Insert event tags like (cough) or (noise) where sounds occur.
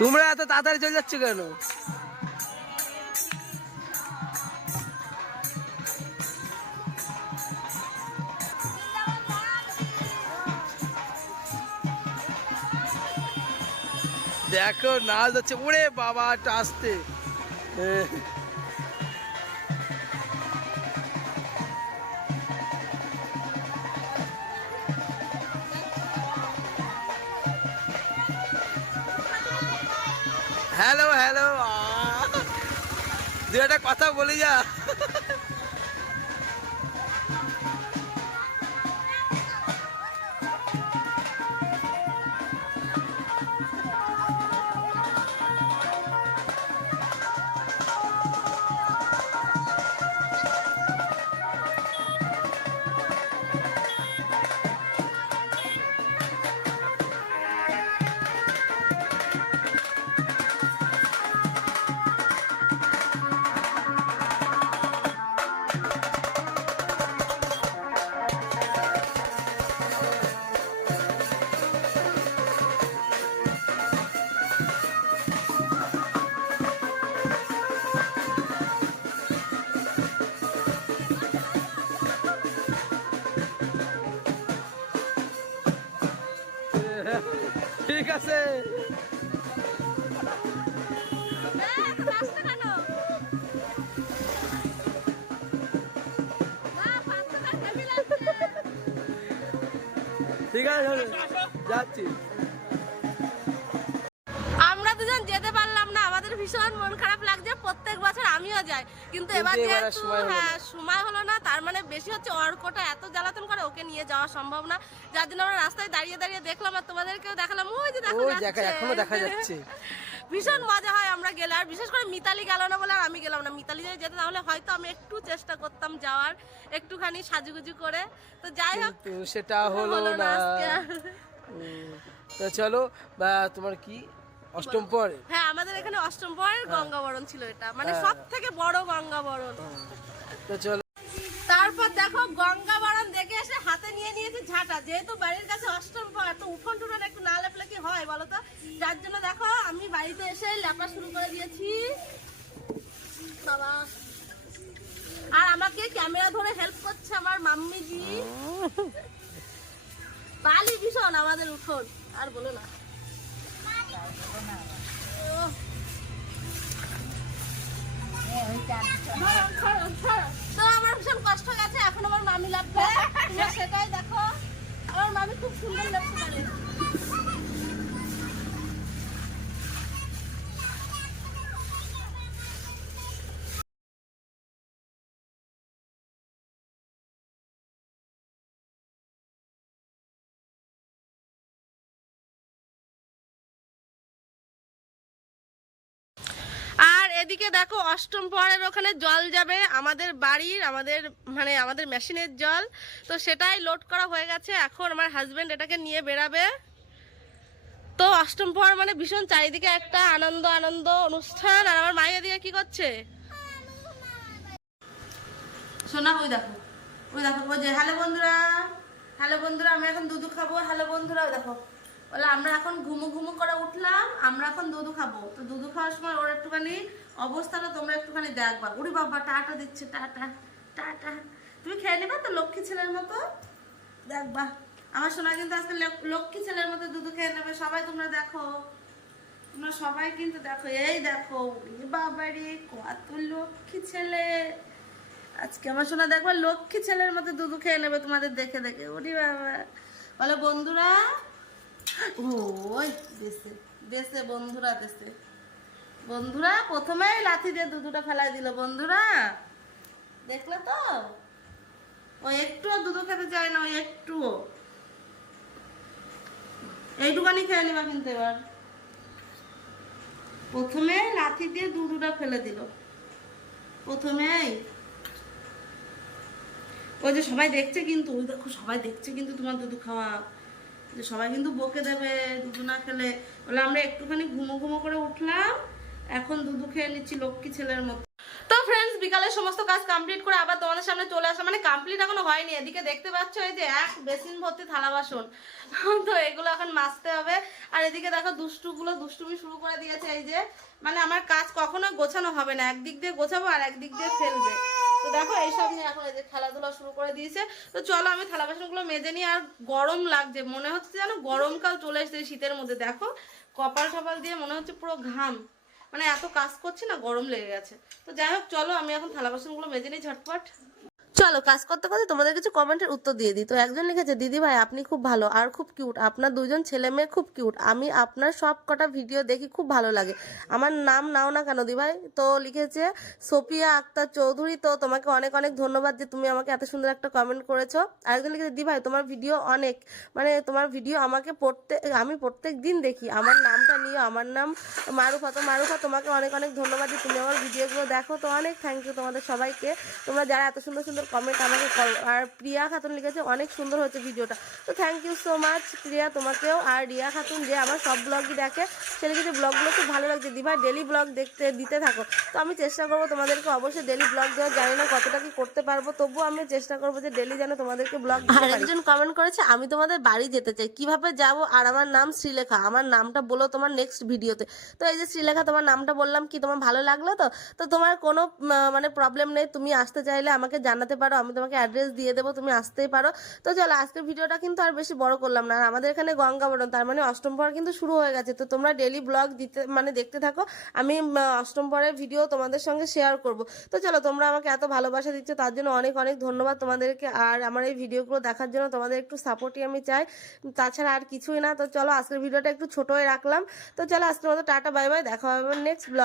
তোমরা এত তাড়াতাড়ি চলে যাচ্ছ কেন? দেখো নাচ যাচ্ছে ওরে বাবা আসতে। হ্যালো হ্যালো দু একটা কথা বলে যা। ঠিক আছে। ঠিক আছে যাচ্ছি। আমরা দুজন যেতে পারলাম না আমাদের ভীষণ মন খারাপ লাগছে প্রত্যেক বছর আমিও যাই। কিন্তু এবার যেহেতু সময় হ্যাঁ সময় বেশি হচ্ছে অর্কটা এত জ্বালাতন করে ওকে নিয়ে যাওয়া সম্ভব না। যার জন্য আমরা রাস্তায় দাঁড়িয়ে দাঁড়িয়ে দেখলাম আর তোমাদেরকেও দেখালাম। ওই যে দেখা। এখনও দেখা যাচ্ছে। (laughs) ভীষণ মজা হয় আমরা গেলে। আর বিশেষ করে মিতালি গেল না বলে আর আমি গেলাম না। মিতালি যদি যেতে তাহলে হয়তো আমি একটু চেষ্টা করতাম যাওয়ার একটুখানি সাজুগুজু করে। তো যাই হোক সেটা হলো না তো চলো বা তোমার কি? অষ্টম পরে হ্যাঁ আমাদের এখানে অষ্টম পরের গঙ্গাবরণ ছিল এটা। মানে হ্যাঁ। সব থেকে বড় গঙ্গাবরণ। তো চলো তারপর দেখো গঙ্গাবরণ দেখে এসে হাতে নিয়ে নিয়েছে ঝাঁটা। যেহেতু বাড়ির কাছে অষ্টম পর তো উঠোন টুঠোন একটু না লেপলে কি হয় বলো তো? যার জন্য দেখো আমি বাড়িতে এসে লেপা শুরু করে দিয়েছি। বাবা। আর আমাকে ক্যামেরা ধরে হেল্প করছে আমার মাম্মিজি। বালি ভীষণ আমাদের উঠোন আর বলো না। তো আমার ভীষণ কষ্ট গেছে, এখন আমার মামি লাগবে। সেটাই দেখো। আমার মামি খুব সুন্দর লাগছে এদিকে দেখো অষ্টম পরের ওখানে জল যাবে। আমাদের বাড়ির, আমাদের মানে আমাদের মেশিনের জল। তো সেটাই লোড করা হয়ে গেছে। এখন আমার হাজবেন্ড এটাকে নিয়ে বেরাবে তো অষ্টম পর মানে ভীষণ চারিদিকে একটা আনন্দ আনন্দ অনুষ্ঠান। আর আমার মায়ের এদিকে কি করছে? শোনা ওই দেখো ওই দেখো ওই যে হ্যালো বন্ধুরা হ্যালো বন্ধুরা আমি এখন দুধু খাব। হ্যালো বন্ধুরা দেখো। বলে, আমরা এখন ঘুমু ঘুমু করে উঠলাম, আমরা এখন দুধু খাব। তো দুধু খাওয়ার সময় ওর একটুখানি অবস্থাটা তোমরা একটুখানি দেখবা। উড়ি বাবা, টাটা দিচ্ছে, টাটা টাটা। তুমি খেয়ে নিবা তো লক্ষ্মী ছেলের মতো? দেখবা। আমার সোনা কিন্তু আজকে লক- লক্ষ্মী ছেলের মতো দুধু খেয়ে নেবে। সবাই তোমরা দেখো। তোমরা সবাই কিন্তু দেখো। এই দেখো বাবারে কত লক্ষ্মী ছেলে। আজকে আমার সোনা দেখবা লক্ষ্মী ছেলের মতো দুধু খেয়ে নেবে তোমাদের দেখে দেখে। ওরে বাবা। বলে, বন্ধুরা ওই, দেশে দেশে বন্ধুরা দেশে। বন্ধুরা প্রথমেই লাথি দিয়ে দুধুটা ফেলাই দিল, বন্ধুরা। দেখলে তো? ও একটুও দুধু খেতে চায় না ওই একটুও। এইটুকানি খেয়ে নিবা কিন্তু এবার। প্রথমে লাথি দিয়ে দুধুটা ফেলে দিল। প্রথমেই ওই যে সবাই দেখছে কিন্তু, ওই দেখো সবাই দেখছে কিন্তু তোমার দুধু খাওয়া যে সবাই কিন্তু বকে দেবে, দুধু না খেলে। বলে আমরা একটুখানি ঘুমো ঘুমো করে উঠলাম, এখন দুধু খেয়ে নিচ্ছি লক্ষ্মী ছেলের মতো। তো ফ্রেন্ডস বিকালে সমস্ত কাজ কমপ্লিট করে আবার তোমাদের সামনে চলে আসা মানে কমপ্লিট এখনও হয়নি, এদিকে দেখতে পাচ্ছ এই যে এক বেসিন ভর্তি থালা বাসন। তো এগুলো এখন মাজতে হবে। আর এদিকে দেখো দুষ্টুগুলো দুষ্টুমি শুরু করে দিয়েছে এই যে। মানে আমার কাজ কখনো গোছানো হবে না, একদিক দিয়ে গোছাবো আর একদিক দিয়ে ফেলবে। তো দেখো, এইসব নিয়ে এখন এই যে খেলাধুলা শুরু করে দিয়েছে। তো চলো, আমি থালা বাসনগুলো মেজে নিই, আর গরম লাগছে। মনে হচ্ছে যেন গরমকাল চলে এসেছে শীতের মধ্যে। দেখো, কপাল সপাল দিয়ে মনে হচ্ছে পুরো ঘাম। মানে এত কাজ করছি না, গরম লেগে গেছে। তো যাই হোক, চলো, আমি এখন থালা বাসনগুলো মেজে নিই ঝটপট। চলো কাজ করতে করতে তোমাদের কিছু কমেন্টের উত্তর দিয়ে দিই। তো একজন লিখেছে, দিদি ভাই, আপনি খুব ভালো আর খুব কিউট আপনার দুজন ছেলে মেয়ে খুব কিউট আমি আপনার সব কটা ভিডিও দেখি, খুব ভালো লাগে। আমার নাম নাও না কেন দি ভাই? তো লিখেছে, সোফিয়া আক্তার চৌধুরী, তো তোমাকে অনেক অনেক ধন্যবাদ যে তুমি আমাকে এত সুন্দর একটা কমেন্ট করেছ। আরেকজন লিখেছে দি ভাই, তোমার ভিডিও অনেক। মানে তোমার ভিডিও আমাকে পড়তে আমি প্রত্যেক দিন দেখি। আমার নামটা নিয়ে আমার নাম মারুফা। তো মারুফা, তোমাকে অনেক অনেক ধন্যবাদ তুমি আমার ভিডিওগুলো দেখো। তো অনেক থ্যাংক ইউ তোমাদের সবাইকে। তোমরা যারা এত সুন্দর সুন্দর কমেন্ট আমাকে করো আর প্রিয়া খাতুন লিখেছে, অনেক সুন্দর হয়েছে ভিডিওটা। তো thank you so much Priya তোমাকেও। আর রিয়া খাতুন যে আমার সব ব্লগই দেখে, সে লিখেছে ব্লগগুলো খুব ভালো লাগছে। দিভাই ডেলি ব্লগ দেখতে, দিতে থাকো। তো আমি চেষ্টা করব তোমাদেরকে অবশ্যই ডেলি ব্লগ দেওয়া জানি না কতটা কি করতে পারব, তবুও আমি চেষ্টা করব যে ডেলি যেন তোমাদেরকে ব্লগ একজন কমেন্ট করেছে, আমি তোমাদের বাড়ি যেতে চাই। কীভাবে যাব? আর আমার নাম শ্রীলেখা। আমার নামটা বলো, তোমার নেক্সট ভিডিওতে তো এই যে শ্রীলেখা, তোমার নামটা বললাম কি, তোমার ভালো লাগল তো? তো তোমার কোনো মানে প্রবলেম নেই, তুমি আসতে চাইলে আমাকে জানাতে পারো, আমি তোমাকে অ্যাড্রেস দিয়ে দেবো, তুমি আসতেই পারো। তো চলো, আজকের ভিডিওটা কিন্তু আর বেশি বড় করলাম না। আর আমাদের এখানে গঙ্গাবরণ তার মানে অষ্টম পর কিন্তু শুরু হয়ে গেছে। তো তোমরা ডেলি ব্লগ দিতে মানে দেখতে থাকো। আমি অষ্টম পরের ভিডিও তোমাদের সঙ্গে শেয়ার করব। তো চলো, তোমরা আমাকে এত ভালোবাসা দিচ্ছ, তার জন্য অনেক অনেক ধন্যবাদ তোমাদেরকে। আর আমার এই ভিডিওগুলো দেখার জন্য তোমাদের একটু সাপোর্টই আমি চাই। তাছাড়া আর কিছুই না। তো চলো, আজকের ভিডিওটা একটু ছোটোই রাখলাম। তো চলো আজকের মতো টাটা বাই বাই দেখা হবে নেক্সট ব্লগ